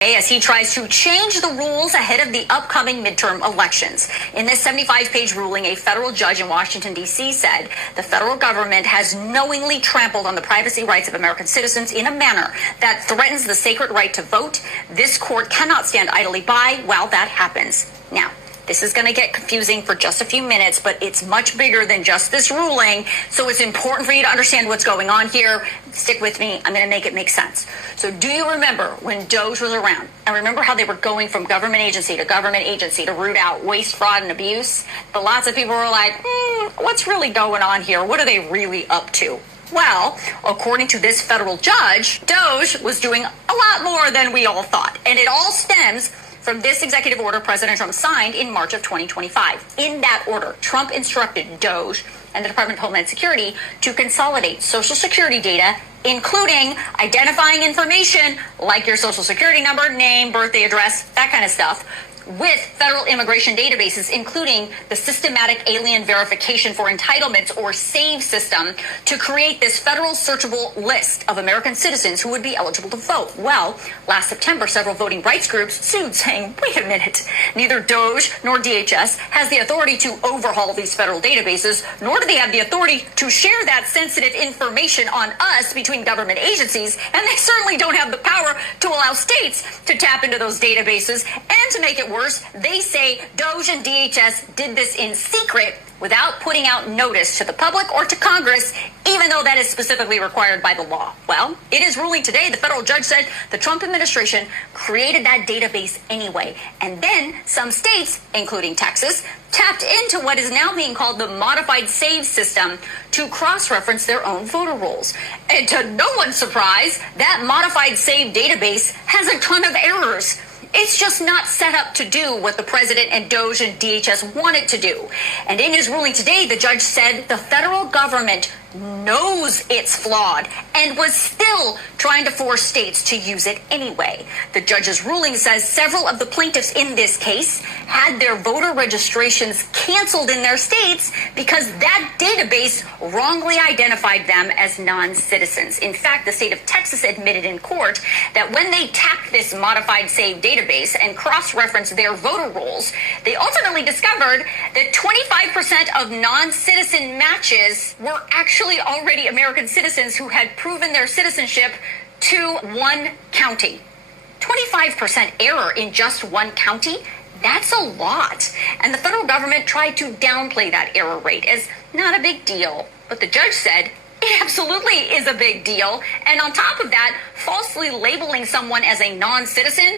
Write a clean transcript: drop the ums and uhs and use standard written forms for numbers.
as he tries to change the rules ahead of the upcoming midterm elections. In this 75-page ruling, a federal judge in Washington, D.C. said the federal government has knowingly trampled on the privacy rights of American citizens in a manner that threatens the sacred right to vote. This court cannot stand idly by while that happens. Now, this is going to get confusing for just a few minutes, but it's much bigger than just this ruling, so it's important for you to understand what's going on here. Stick with me. I'm going to make it make sense. So do you remember when DOGE was around? And remember how they were going from government agency to root out waste, fraud, and abuse? But lots of people were like, what's really going on here? What are they really up to? Well, according to this federal judge, DOGE was doing a lot more than we all thought. And it all stems from this executive order President Trump signed in March of 2025. In that order, Trump instructed DOGE and the Department of Homeland Security to consolidate Social Security data, including identifying information like your Social Security number, name, birthday address, that kind of stuff, with federal immigration databases, including the Systematic Alien Verification for Entitlements, or SAVE system, to create this federal searchable list of American citizens who would be eligible to vote. Well, last September, several voting rights groups sued, saying, wait a minute, neither DOGE nor DHS has the authority to overhaul these federal databases, nor do they have the authority to share that sensitive information on us between government agencies, and they certainly don't have the power to allow states to tap into those databases. And to make it worse, they say DOGE and DHS did this in secret without putting out notice to the public or to Congress, even though that is specifically required by the law. Well, it is ruling today. The federal judge said the Trump administration created that database anyway. And then some states, including Texas, tapped into what is now being called the modified SAVE system to cross-reference their own voter rolls. And to no one's surprise, that modified SAVE database has a ton of errors. It's just not set up to do what the president and DOGE and DHS want it to do. And in his ruling today, the judge said the federal government knows it's flawed and was still trying to force states to use it anyway. The judge's ruling says several of the plaintiffs in this case had their voter registrations canceled in their states because that database wrongly identified them as non-citizens. In fact, the state of Texas admitted in court that when they tapped this modified SAVE database and cross-referenced their voter rolls, they ultimately discovered that 25% of non-citizen matches were actually already American citizens who had proven their citizenship to one county. 25% error in just one county? That's a lot. And the federal government tried to downplay that error rate as not a big deal. But the judge said it absolutely is a big deal. And on top of that, falsely labeling someone as a non-citizen